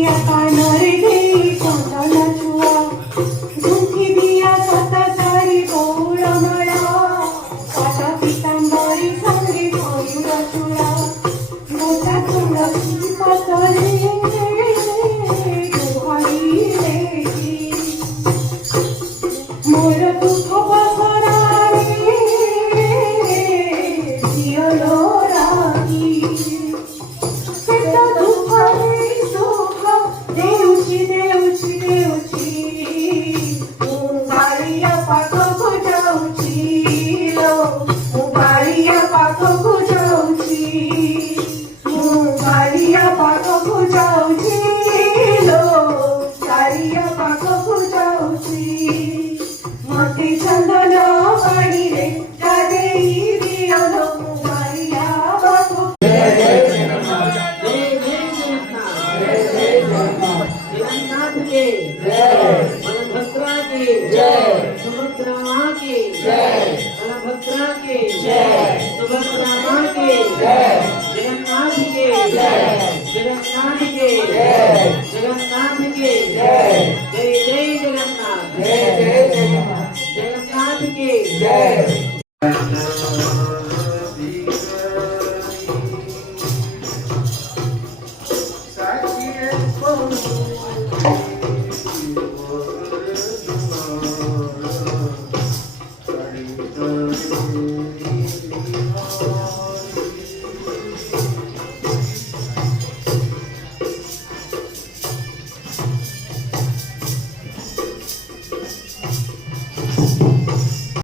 দিয়া কানর দেই চন্দনা ছুয়া ঝুঁকি দিয়া সাতা তারি গৌরমালা কাটা পিতাম্বরী সঙ্গে ময়ূর চূড়া মোটা তুলসী পাতলে দুহারি দেখি মোর দুঃখ বসরারে জিয়লো রাখি কেত দুঃখরে সুখ দেউছি দেউছি দেউছি ମୁଁ ବାଳିଆ ପାଖକୁ ଯାଉଛି ଲୋ ମୁଁ ବାଳିଆ ପାଖକୁ ଯାଉଛି ମୁଁ ବାଳିଆ ପାଖକୁ ଯାଉଛି ଲୋ ବାଳିଆ ପାଖକୁ ଯାଉଛି ମତେ ଚନ୍ଦନ ପାଣିରେ ଗାଧେଇ ଦିଅ ଲୋ ମୁଁ ବାଳିଆ ପାଖକୁ जगन्नाथ के बलभद्रा के सुभद्रा माँ के बलभद्रा के सुभद्रा माँ के